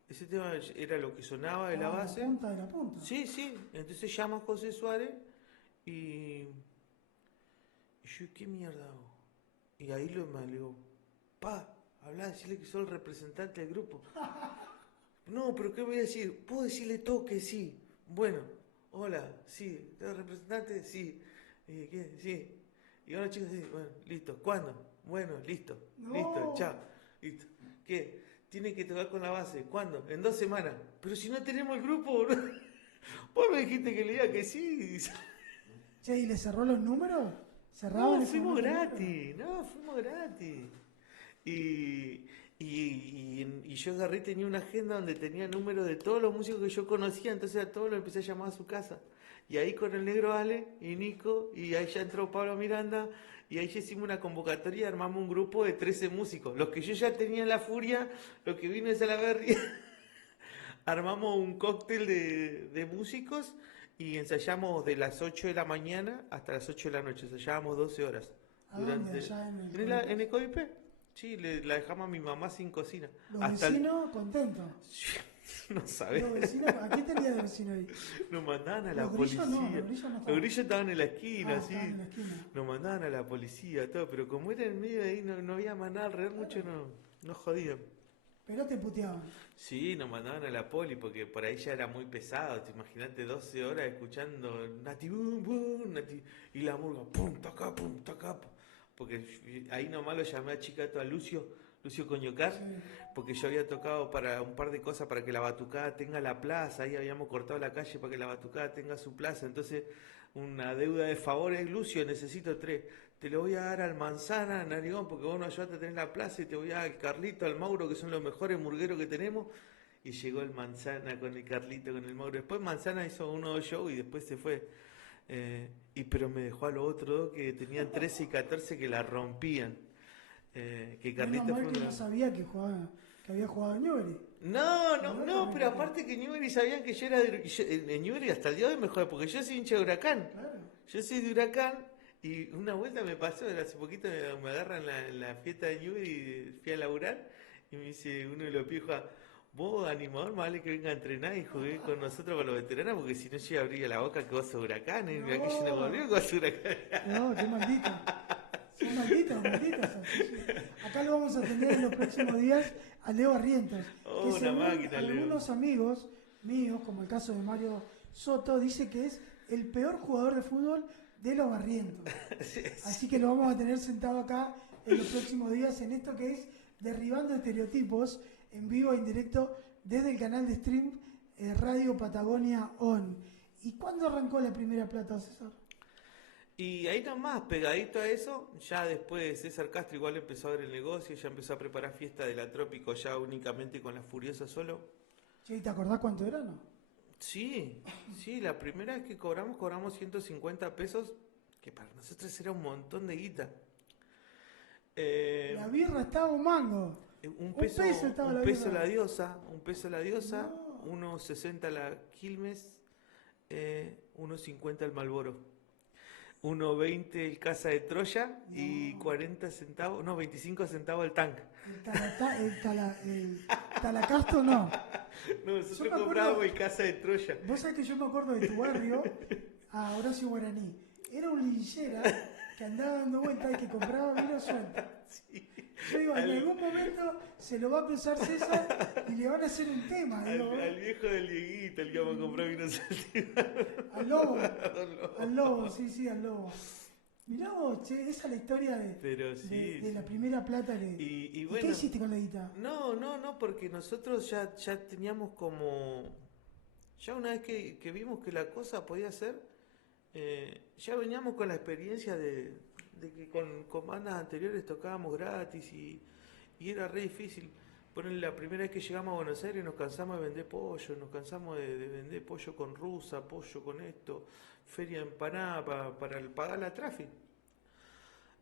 Ese tema era lo que sonaba de la La base. punta de la punta. Sí, sí. Entonces llama a José Suárez y yo, ¿qué mierda hago? Y ahí me digo, habla, decirle que soy el representante del grupo. No, pero ¿qué voy a decir? ¿Puedo decirle toque? Sí. Bueno, hola, sí. ¿Eres representante? Sí. ¿Qué? Sí. Y ahora chicos, sí, bueno, listo. ¿Cuándo? Bueno, listo. No. Listo, chao. Listo. ¿Qué? Tiene que tocar con la base. ¿Cuándo? En 2 semanas. Pero si no tenemos el grupo, vos me dijiste que le diga que sí. Che, ¿y le cerró los números? ¿Cerraban No, ese fuimos momento los gratis. No, fuimos gratis. Y yo agarré, tenía una agenda donde tenía números de todos los músicos que yo conocía, entonces a todos los empecé a llamar a su casa. Y ahí con el negro Ale y Nico, y ahí ya entró Pablo Miranda, y ahí ya hicimos una convocatoria, armamos un grupo de 13 músicos. Los que yo ya tenía en La Furia, los que vino de Salaberry, armamos un cóctel de músicos y ensayamos de las 8 de la mañana hasta las 8 de la noche, ensayábamos 12 horas. ¿A dónde? Allá en el En el Coipé. Sí, la dejamos a mi mamá sin cocina. Los Hasta vecinos contentos. No sabés. Los vecinos, ¿a qué tenía de vecino ahí? Nos mandaban a la Los grillos policía. no, los grillos no estaban. Los grillos estaban en la esquina, sí. Estaban en la esquina. Nos mandaban a la policía, todo. Pero como era en medio de ahí, no había más nada alrededor, mucho no jodían. Pero te puteaban. Sí, nos mandaban a la poli porque por ahí ya era muy pesado. Te imaginaste 12 horas escuchando Nati Boom Boom, Nati, y la murga, pum, taca, pum, taca. Porque ahí nomás lo llamé a Chicato a Lucio Coñocar, Sí. porque yo había tocado para un par de cosas para que la batucada tenga la plaza. Ahí habíamos cortado la calle para que la batucada tenga su plaza. Entonces, una deuda de favores, Lucio, necesito 3. Te lo voy a dar al Manzana, Narigón, porque vos no ayudaste a tener la plaza, y te voy a dar al Carlito, al Mauro, que son los mejores murgueros que tenemos. Y llegó el Manzana con el Carlito, con el Mauro. Después Manzana hizo uno de show y después se fue. Pero me dejó a los otros dos que tenían 13 y 14 que la rompían. Que Carlito Menos mal fue que una... no sabía que había jugado en Newbery. No, pero aparte que Newbery sabían que yo era en Newbery hasta el día de hoy me jode, porque yo soy hincha de Huracán. Claro. Yo soy de Huracán y una vuelta me pasó, hace poquito me agarran en la fiesta de Newbery, fui a laburar y me dice uno de los pijos, vos animador, más vale que venga a entrenar y jugué con nosotros, con los veteranos, porque si no yo abría la boca que vos sos Huracán, y aquello no volvió que vos sos Huracán. No, qué maldito. Son malditos. Acá lo vamos a tener en los próximos días a Leo Barrientos. Oh, que una según máquina, Leo. algunos amigos míos, como el caso de Mario Soto, dice que es el peor jugador de fútbol de los Barrientos. Así que lo vamos a tener sentado acá en los próximos días en esto que es Derribando Estereotipos, en vivo e indirecto desde el canal de stream Radio Patagonia On. ¿Y cuándo arrancó la primera plata, César? Y ahí nomás, pegadito a eso, ya después César Castro igual empezó a ver el negocio, ya empezó a preparar fiesta de la Trópico ya únicamente con la Furiosa solo. Che, ¿te acordás cuánto era, no? Sí, la primera vez que cobramos 150 pesos, que para nosotros era un montón de guita. La birra estaba un mango. Un peso estaba un la peso birra. la diosa, un peso la diosa, No. 1.60 la Quilmes, 1.50 el Malboro. 1.20 el Casa de Troya y 40 centavos, no, 25 centavos el tank. El Talacasto no. No, nosotros comprábamos el Casa de Troya. Vos sabés que yo me acuerdo de tu barrio, a Horacio Guaraní. Era un linchera que andaba dando vueltas y que compraba vino suelto. Sí. Yo digo, en algún momento se lo va a cruzar César y le van a hacer un tema. Digo, Al viejo del Dieguito, el que vamos a comprar vino suelto. al lobo. Al lobo, sí, al lobo. Mirá vos, che, esa es la historia de la primera plata que... Y ¿Y bueno, qué hiciste con la guita? No, porque nosotros ya teníamos como... Ya una vez que vimos que la cosa podía ser, ya veníamos con la experiencia de que con bandas anteriores tocábamos gratis y era re difícil. Ponele, la primera vez que llegamos a Buenos Aires nos cansamos de vender pollo, nos cansamos de vender pollo con rusa, pollo con esto, feria de empanada para pagar la tráfico.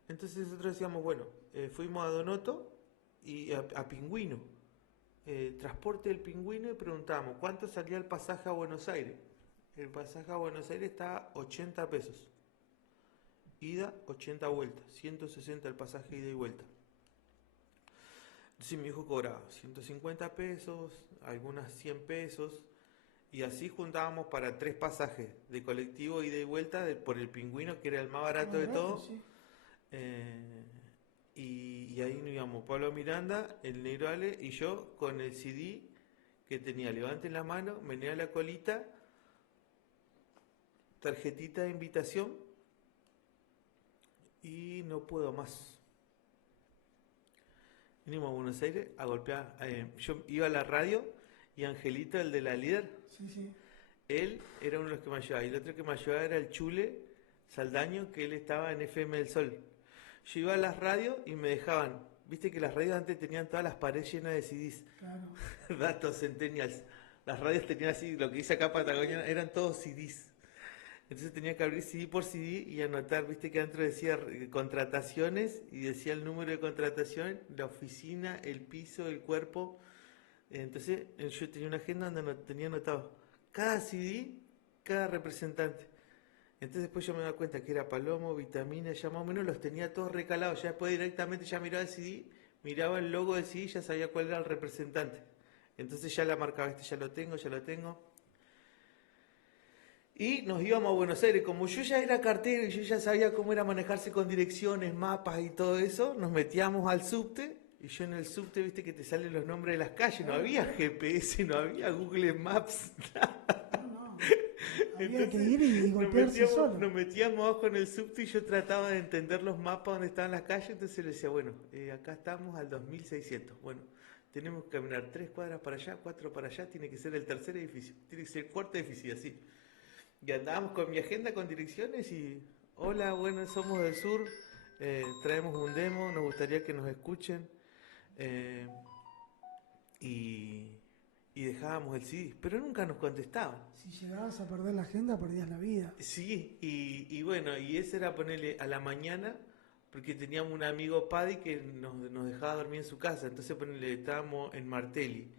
Entonces nosotros decíamos, bueno, fuimos a Donoto y a Pingüino, transporte del Pingüino, y preguntamos cuánto salía el pasaje a Buenos Aires. El pasaje a Buenos Aires está 80 pesos. Ida, 80 vueltas, 160 el pasaje ida y vuelta. Entonces mi hijo cobraba 150 pesos, algunas 100 pesos, y así juntábamos para 3 pasajes de colectivo ida y vuelta por el Pingüino, que era el más barato de todo. Sí. Y ahí nos íbamos Pablo Miranda, el Negro Ale y yo con el CD que tenía levanten la mano, menea la colita, tarjetita de invitación y no puedo más. Vinimos a Buenos Aires a golpear. Yo iba a la radio y Angelito, el de la líder, Sí. él era uno de los que me ayudaba. Y el otro que me ayudaba era el Chule Saldaño, que él estaba en FM del Sol. Yo iba a las radios y me dejaban. Viste que las radios antes tenían todas las paredes llenas de CDs. Claro. Datos centennials. Las radios tenían así, lo que dice acá Patagonia, eran todos CDs. Entonces tenía que abrir CD por CD y anotar, viste que adentro decía contrataciones y decía el número de contratación, la oficina, el piso, el cuerpo. Entonces yo tenía una agenda donde tenía anotado cada CD, cada representante. Entonces después yo me daba cuenta que era Palomo, Vitamina, ya más o menos los tenía todos recalados. Ya después directamente ya miraba el CD, miraba el logo del CD y ya sabía cuál era el representante. Entonces ya la marcaba, ya lo tengo. Y nos íbamos a Buenos Aires. Como yo ya era cartero y yo ya sabía cómo era manejarse con direcciones, mapas y todo eso, nos metíamos al subte. Y yo en el subte, viste que te salen los nombres de las calles. No había GPS, no había Google Maps. No. Había que ir y golpearse solo. Nos metíamos abajo en el subte y yo trataba de entender los mapas donde estaban las calles. Entonces le decía, bueno, acá estamos al 2600. Bueno, tenemos que caminar 3 cuadras para allá, 4 para allá. Tiene que ser el tercer edificio, tiene que ser el cuarto edificio, y así. Y andábamos con mi agenda, con direcciones y... Hola, bueno, somos del sur, traemos un demo, nos gustaría que nos escuchen. Y dejábamos el CD, pero nunca nos contestaban. Si llegabas a perder la agenda, perdías la vida. Sí, y bueno, y ese era ponerle a la mañana, porque teníamos un amigo Paddy que nos dejaba dormir en su casa, entonces ponerle, estábamos en Martelli.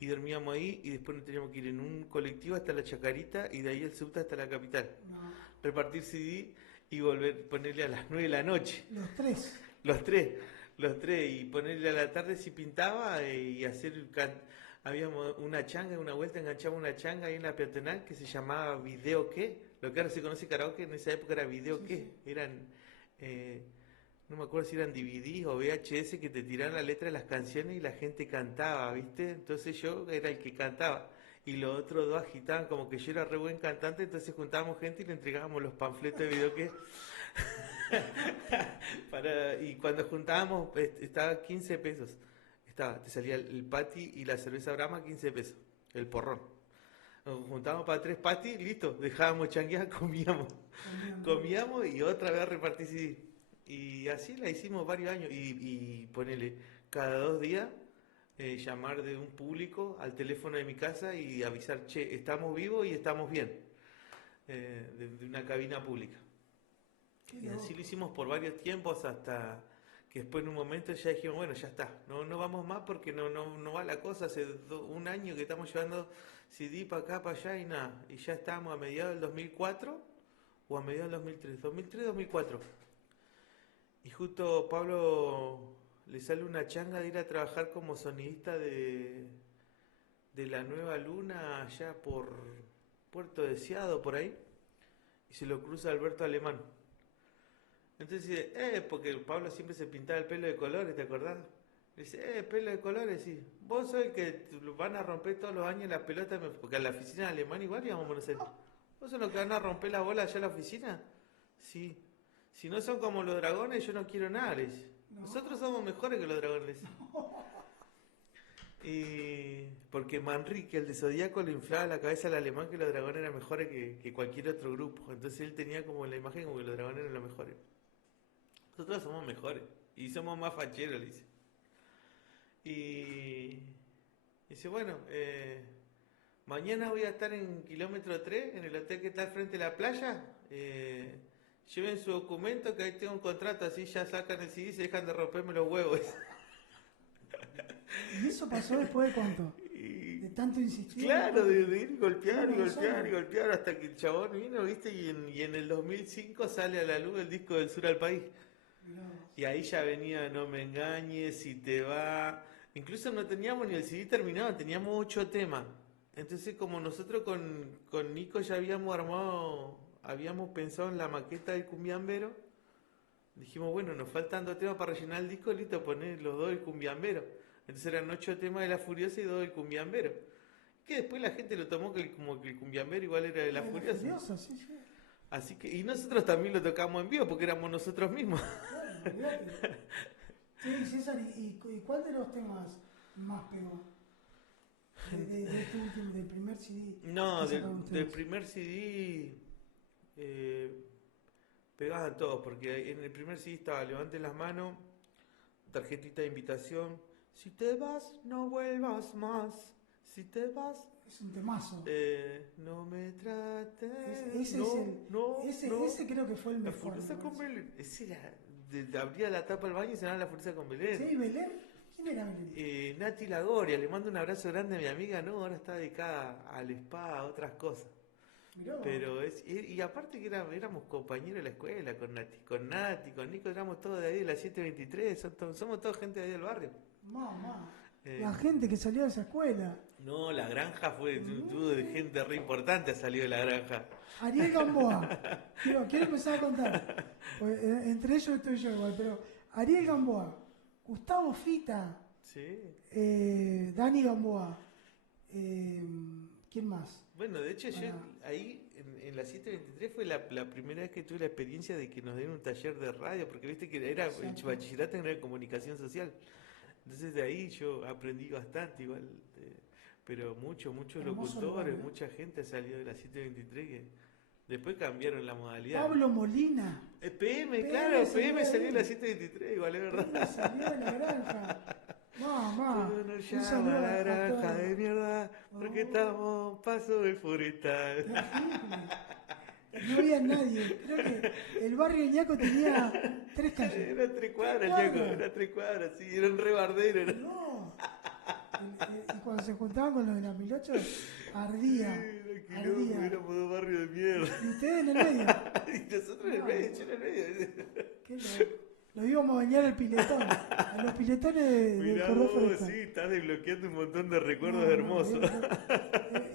Y dormíamos ahí y después nos teníamos que ir en un colectivo hasta la Chacarita y de ahí el subte hasta la capital. No. Repartir CD y volver, ponerle a las 9 de la noche. Los tres. Los tres. Y ponerle a la tarde si pintaba y hacer... Habíamos una changa, una vuelta enganchaba una changa ahí en la peatonal que se llamaba Video Qué. Lo que ahora se conoce karaoke, en esa época era Video Qué. Eran... no me acuerdo si eran DVD o VHS que te tiraban la letra de las canciones y la gente cantaba, ¿viste? Entonces yo era el que cantaba y los otros dos agitaban como que yo era re buen cantante, entonces juntábamos gente y le entregábamos los panfletos de video que... y cuando juntábamos estaba 15 pesos, te salía el patty y la cerveza Brahma 15 pesos, el porrón. Nos juntábamos para 3 patty, listo, dejábamos changuear, comíamos y otra vez repartí CD. Y así la hicimos varios años y ponele, cada 2 días llamar de un público al teléfono de mi casa y avisar, che, estamos vivos y estamos bien, de una cabina pública. Y así lo hicimos por varios tiempos hasta que después en un momento ya dijimos, bueno, ya está, no vamos más porque no va la cosa, hace un año que estamos llevando CD para acá, para allá y nada, y ya estamos a mediados del 2004 o a mediados del 2003, 2004. Y justo Pablo le sale una changa de ir a trabajar como sonidista de la Nueva Luna allá por Puerto Deseado, por ahí, y se lo cruza Alberto Alemán. Entonces dice, porque Pablo siempre se pintaba el pelo de colores, ¿te acordás? Le dice, pelo de colores, sí. Vos sos el que van a romper todos los años las pelotas, porque a la oficina de Alemán igual íbamos a Buenos Aires. ¿Vos sos los que van a romper la bola allá en la oficina? Sí. Si no son como los dragones, yo no quiero nada, les. No. Nosotros somos mejores que los dragones. No. Y porque Manrique, el de Zodíaco, le inflaba la cabeza al alemán que los dragones eran mejores que cualquier otro grupo. Entonces él tenía como la imagen como que los dragones eran los mejores. Nosotros somos mejores y somos más facheros, le dice. Y dice, bueno, mañana voy a estar en kilómetro 3 en el hotel que está al frente de la playa. Lleven su documento que ahí tengo un contrato, así ya sacan el CD y se dejan de romperme los huevos. ¿Y eso pasó después de cuánto? Y De tanto insistir. claro, de ir y golpear y Unos golpear y años. golpear hasta que el chabón vino, ¿viste? Y en el 2005 sale a la luz el disco del Sur al País. Mirá vos. Y ahí ya venía No me engañes, Si te va. Incluso no teníamos ni el CD terminado, teníamos 8 temas. Entonces, como nosotros con Nico ya habíamos armado, habíamos pensado en la maqueta del cumbiambero, dijimos, bueno, nos faltan 2 temas para rellenar el disco, listo, poner los 2 del cumbiambero. Entonces eran 8 temas de La Furiosa y 2 del cumbiambero. Que después la gente lo tomó como que el cumbiambero igual era de La Furiosa. Furiosa, sí, sí. Así que, y nosotros también lo tocamos en vivo porque éramos nosotros mismos. Claro, olvídate. Sí, César, ¿y cuál de los temas más pegó? De este último, del primer CD No, que sacaron del ustedes. primer CD pegaban todos, porque en el primer CD estaba Levanten las manos, tarjetita de invitación, si te vas no vuelvas más, si te vas Es un temazo. no me trates, Ese no, es el. no, Ese, no. ese creo que fue el La mejor. Furiosa Me con parece. Belén, ese era, abría la tapa del baño y sonaba La Furiosa con Belén. Sí, Belén. ¿Quién era Belén? Nati Lagoria, le mando un abrazo grande a mi amiga, no, ahora está dedicada al spa, a otras cosas. Mirá vos. Pero y aparte que éramos compañeros de la escuela con Nico, éramos todos de ahí de la 723, somos todos gente de ahí del barrio. Mamá. Eh, La gente que salió de esa escuela. no, la granja tuvo de gente re importante, ha salido de la granja. Ariel Gamboa. Quiero empezar a contar. Pues, entre ellos estoy yo igual, pero Ariel Gamboa, Gustavo Fita, Sí. Dani Gamboa, ¿quién más? Bueno, de hecho yo Ah. ahí en la 723 fue la primera vez que tuve la experiencia de que nos den un taller de radio, porque viste que era el Exacto. bachillerato en comunicación social. Entonces de ahí yo aprendí bastante igual, pero muchos Hermoso locutores, lugar, ¿eh? mucha gente salió de la 723 que después cambiaron la modalidad. Pablo Molina. PM, PM claro, salió PM de salió de la ahí. 723, igual es PM verdad. salió de la granja. Mamá. Todo nos Un llama saludo la a granja todos. de mierda, porque Oh. estamos paso del forestal. Terrible. No había nadie. Creo que el barrio Ñaco tenía 3 calles. Era 3 cuadras, Cuadra. Chaco, era 3 cuadras, sí, era un re bardero. Era. No. Y cuando se juntaban con los de las 1008, ardía. Era quilombo, Ardía. éramos 2 barrios de mierda. Y ustedes en el medio. Y nosotros en el medio, yo en el medio. Qué loco. Nos íbamos a bañar al piletón. A los piletones de Mirá Cordón vos, Forestal. sí, estás desbloqueando un montón de recuerdos No, no, hermosos.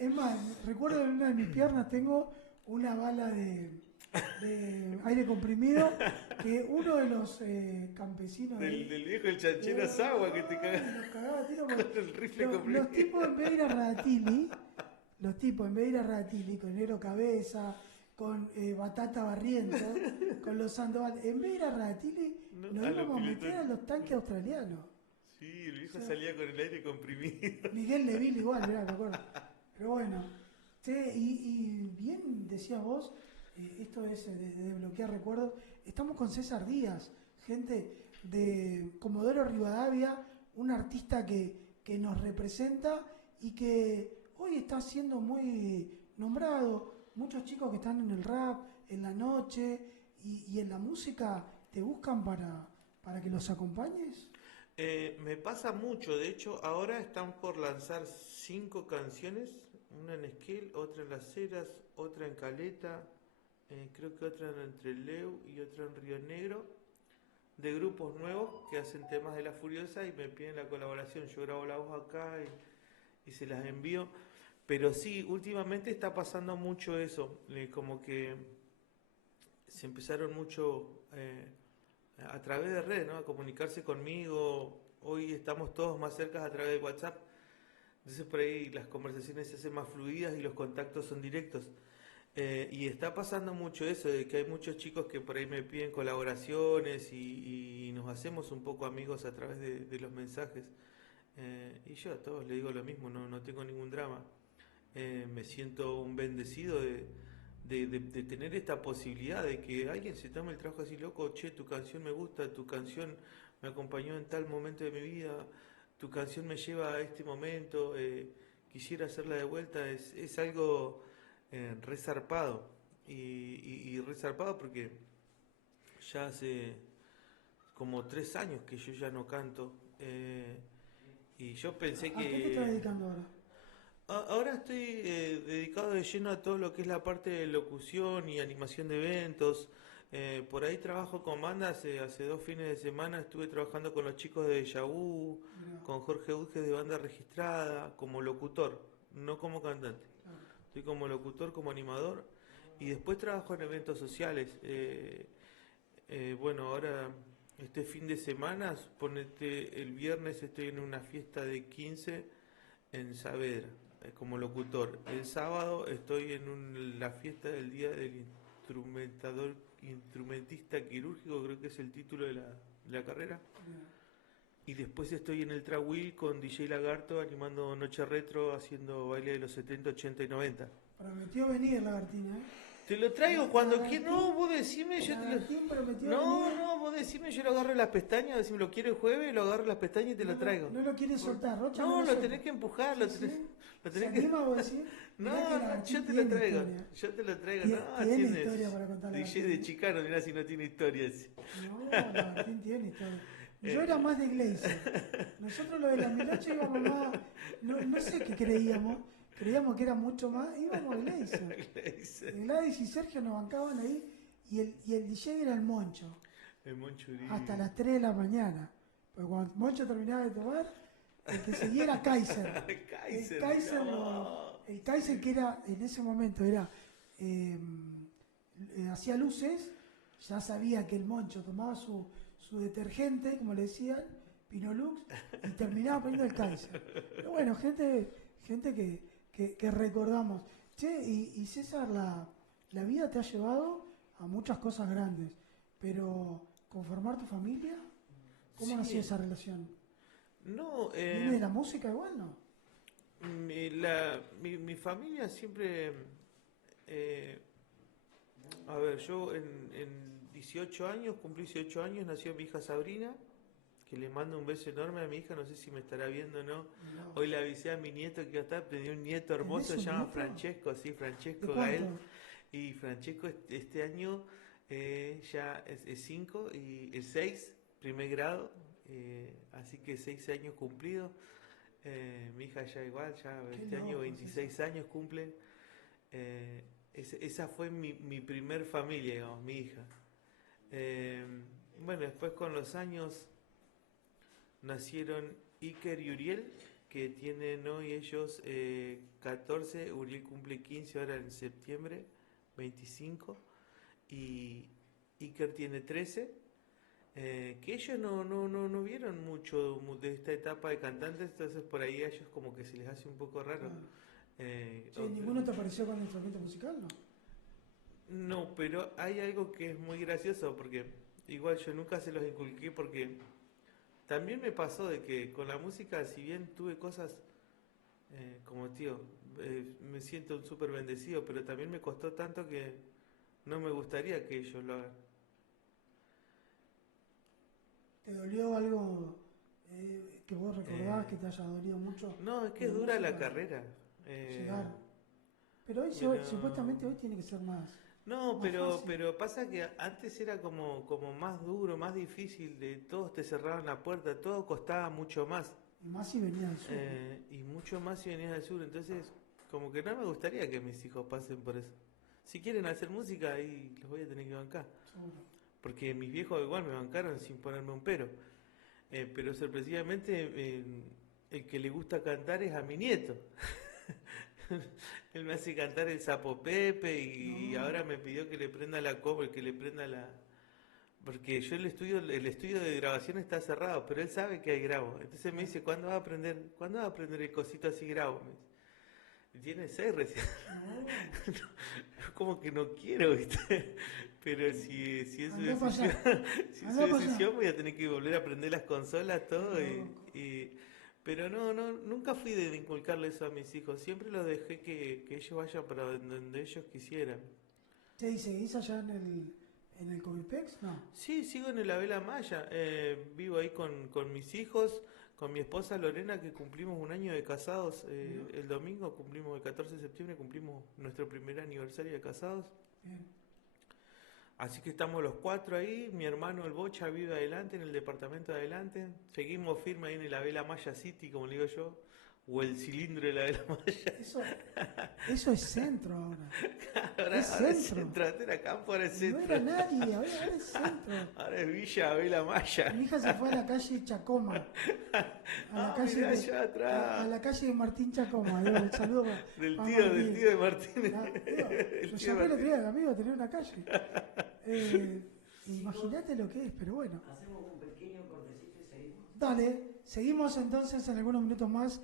es más, recuerdo en una de mis piernas tengo una bala de aire comprimido que uno de los campesinos Del viejo el chanchero Sagua que te Ay, caga los cagaba a tiro con porque el rifle los comprimido. tipos en vez de ir a Radatili, con Negro Cabeza, con Batata Barriento, con los Sandoval, en vez de ir a Radatili, No, nos a los íbamos a meter piletones. a los tanques australianos. Sí, el viejo O sea, salía con el aire comprimido. Miguel Neville igual, mirá, me acuerdo. Pero bueno, che, y bien decías vos, esto es de desbloquear recuerdos. Estamos con César Díaz, gente de Comodoro Rivadavia, un artista que nos representa y que hoy está siendo muy nombrado. Muchos chicos que están en el rap, en la noche y en la música, te buscan para que los acompañes. Me pasa mucho, de hecho ahora están por lanzar 5 canciones, una en Esquel, otra en Las Heras, otra en Caleta, creo que otra en Entre Leu y otra en Río Negro, de grupos nuevos que hacen temas de La Furiosa y me piden la colaboración. Yo grabo la voz acá y se las envío, pero sí, últimamente está pasando mucho eso, como que se empezaron mucho a través de redes, ¿no? A comunicarse conmigo. Hoy estamos todos más cerca a través de WhatsApp. Entonces por ahí las conversaciones se hacen más fluidas y los contactos son directos. Y está pasando mucho eso, de que hay muchos chicos que por ahí me piden colaboraciones y nos hacemos un poco amigos a través de los mensajes. Y yo a todos les digo lo mismo, no tengo ningún drama. Me siento un bendecido de tener esta posibilidad de que alguien se tome el trabajo así, loco, che, tu canción me gusta, tu canción me acompañó en tal momento de mi vida, tu canción me lleva a este momento, quisiera hacerla de vuelta, es algo resarpado. Y resarpado porque ya hace como 3 años que yo ya no canto. Y yo pensé ¿A qué te estás que... dedicando ahora? Ahora estoy dedicado de lleno a todo lo que es la parte de locución y animación de eventos. Por ahí trabajo con bandas. Hace 2 fines de semana estuve trabajando con los chicos de Déjà Vu, Mirá, con Jorge Udge de banda registrada, como locutor, no como cantante. claro. Estoy como locutor, como animador. Y después trabajo en eventos sociales. Bueno, ahora este fin de semana, suponete el viernes estoy en una fiesta de 15 en Saavedra, como locutor. El sábado estoy en la fiesta del Día del Instrumentista Quirúrgico, creo que es el título de la carrera. Mirá. Y después estoy en el Trawil con DJ Lagarto animando Noche Retro, haciendo baile de los 70, 80 y 90. Prometió venir Lagartina, ¿eh? Te lo traigo cuando Lagartín, quieras. No, vos decime, yo te lo... Lagartín prometió No, venir. no, vos decime, yo lo agarro en las pestañas, decime, lo quiero el jueves, lo agarro en las pestañas y te No lo traigo. no lo quiere soltar, Rocha No, no lo lo suelta. tenés que empujar, Sí, lo tenés, sí. lo ¿Se tenés que... anima vos decir? No, Mirá que no, Lagartín yo te lo tiene traigo, historia. yo te lo traigo. Tiene, No, tiene tienes historia para contar DJ Lagartín, de ¿eh? Chicano, mirá si no tiene historia ese. No, Lagartín tiene historia. Yo Eh, era más de Glazer. Nosotros lo de la Milacha íbamos más... No sé qué creíamos. Creíamos que era mucho más. Íbamos a Glazer. le dice Gladys y Sergio nos bancaban ahí y el DJ era el Moncho. el Monchurí. Hasta las 3 de la mañana. Porque cuando Moncho terminaba de tomar, el que seguía era Kaiser. Kaiser, El Kaiser, no. el Kaiser que era, en ese momento era, hacía luces, ya sabía que el Moncho tomaba su detergente, como le decían, Pinolux, y terminaba poniendo el Kaiser. Pero bueno, gente que recordamos. Che, y César, la vida te ha llevado a muchas cosas grandes, pero conformar tu familia, ¿cómo Sí. nació esa relación? No, ¿Viene de la música igual, no? mi familia siempre... a ver, yo en 18 años, cumplí 18 años, nació mi hija Sabrina, que le mando un beso enorme a mi hija, no sé si me estará viendo o no. No. Hoy le avisé a mi nieto que está, tenía un nieto hermoso, ¿Tenés se un llama nieto? Francesco, sí, ¿De Francesco Gael. cuánto? Y Francesco este año ya es 5 y es 6, primer grado, así que 6 años cumplidos. Mi hija ya igual, ya Qué este año loco, 26 años cumple. Esa fue mi primer familia, digamos, mi hija. Eh, bueno, después con los años nacieron Iker y Uriel, que tienen hoy ellos 14, Uriel cumple 15 ahora en septiembre, 25, y Iker tiene 13, que ellos no vieron mucho de esta etapa de cantantes, entonces por ahí a ellos como que se les hace un poco raro. Ah. Eh, Che, ¿ninguno te apareció con instrumento musical, no? No, pero hay algo que es muy gracioso porque igual yo nunca se los inculqué porque también me pasó de que con la música, si bien tuve cosas como tío, me siento un súper bendecido, pero también me costó tanto que no me gustaría que ellos lo hagan. ¿Te dolió algo que vos recordás Eh, que te haya dolido mucho no, es que con es la dura la música? carrera. Llegar. Pero hoy Pero... supuestamente hoy tiene que ser más, No, más fácil. pero pasa que antes era como más duro, más difícil, de todos te cerraban la puerta, todo costaba mucho más. Y más si venía del sur. Y mucho más si venías del sur, entonces como que no me gustaría que mis hijos pasen por eso. Si quieren hacer música, ahí los voy a tener que bancar. Seguro. Porque mis viejos igual me bancaron sin ponerme un pero. Pero sorpresivamente el que le gusta cantar es a mi nieto. Él me hace cantar el Sapo Pepe y No. ahora me pidió que le prenda la cover, que le prenda la... Porque yo el estudio de grabación está cerrado, pero él sabe que hay grabo. Entonces me dice, ¿cuándo va a aprender el cosito así grabo? Me dice. Y tiene 6 recién. No. Como que no quiero, ¿viste? Pero si es su Andá para decisión, allá. si es Andá su para allá. decisión voy a tener que volver a aprender las consolas, todo Loco. pero no, nunca fui de inculcarle eso a mis hijos, siempre los dejé que ellos vayan para donde ellos quisieran. Che, ¿y seguís allá en el Comipex? No. Sí, sigo en el Abela Maya, vivo ahí con mis hijos, con mi esposa Lorena, que cumplimos un año de casados. El domingo cumplimos, el 14 de septiembre cumplimos nuestro primer aniversario de casados. Bien. Así que estamos los 4 ahí. Mi hermano el Bocha vive adelante, en el departamento de adelante. Seguimos firme ahí en la Vela Maya City, como le digo yo, o el cilindro de la Vela Maya. Eso es centro ahora. Ahora Es es centro. centro, antes era campo, ahora es No centro. era nadie, ahora es centro. Ahora es Villa Vela Maya. Mi hija se fue a la calle Chacoma. Mirá allá atrás. A la calle de Martín Chacoma. Digo, un saludo Del para tío Martín. de Martínez. Lo llamé el otro día, amigo, tenía una calle. Imagínate lo que es, pero bueno. Hacemos un pequeño cortecito y seguimos. Dale, seguimos entonces en algunos minutos más